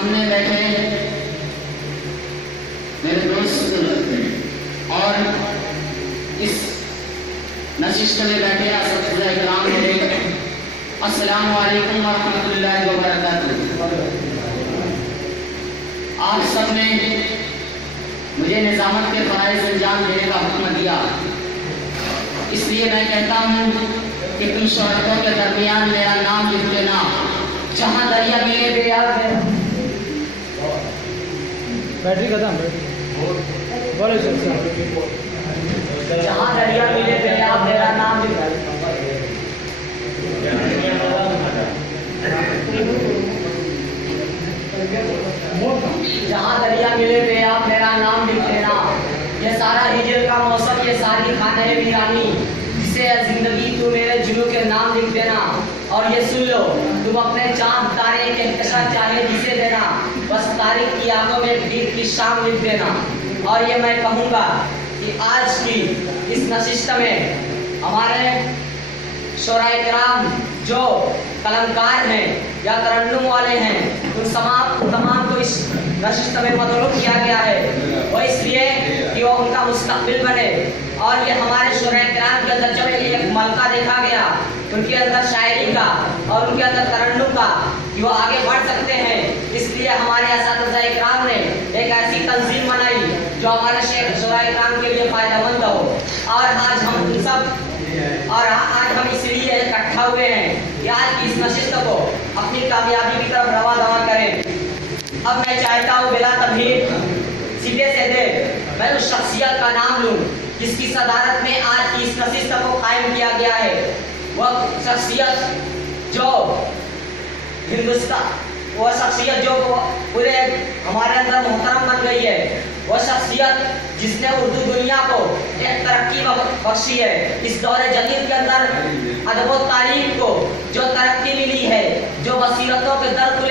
सामने बैठे मेरे दोस्त और इस नशिस्त में बैठे असतज़ा इकराम मेरे अस्सलामु अलैकुम व रहमतुल्लाहि व बरकातुहू। आप सब ने मुझे निज़ामत के फ़राइज़ अंजाम देने का हुक्म दिया, इसलिए मैं कहता हूँ कि तुम शोहरतों के दरमियान मेरा नाम लिख लेना। जहाँ दरिया मिले बैटरी खत्म बोलो जहाँ दरिया मिले आप मेरा नाम लिख जहाँ दरिया मिले पे आप मेरा नाम लिख लेना। ये सारा हिजर का मौसम, ये सारी खाने वीरानी, जिसे जिंदगी तू मेरे जुनू के नाम लिख देना। और ये सुन लो, तुम अपने चांद तारे के कशा चाहे जिसे देना, बस तारीख की आंखों में बीत की शाम लिख देना। और ये मैं कहूँगा कि आज की इस नशिस्त में हमारे शोराए किराम जो कलमकार हैं या तरन्नुम वाले हैं, उन तमाम को इस नशिस्त में मतलूब किया गया है, वो इसलिए कि वो उनका मुस्तकबिल बने। और ये हमारे शोराए किराम के अंदर जब एक मलका देखा गया, उनके अंदर शायरी का और उनके अंदर तरन्नुम का, कि वो आगे बढ़ सकते हैं, इसलिए हमारे असतज़ा इकराम ने एक ऐसी तंजीम बनाई जो हमारे शोराए किराम के लिए फायदेमंद हो। और आज हम इसलिए इकट्ठा हुए हैं कि आज की इस नशिस्त को अपनी कामयाबी की तरफ रवा दवा करें। अब मैं चाहता हूँ बिला तमहीद सीधे सीधे मैं उस शख्सियत का नाम लूँ जिसकी सदारत में आज की इस नशिस्त को कायम किया गया है। वह शख्सियत जो वो शख्सियत जो पूरे हमारे अंदर मोहतरम बन गई है, वो शख्सियत जिसने उर्दू दुनिया को एक तरक्की बख्शी है। इस दौरे जदीद के अंदर अदब व तारीफ को जो तरक्की मिली है, जो बसीरतों के दर खुले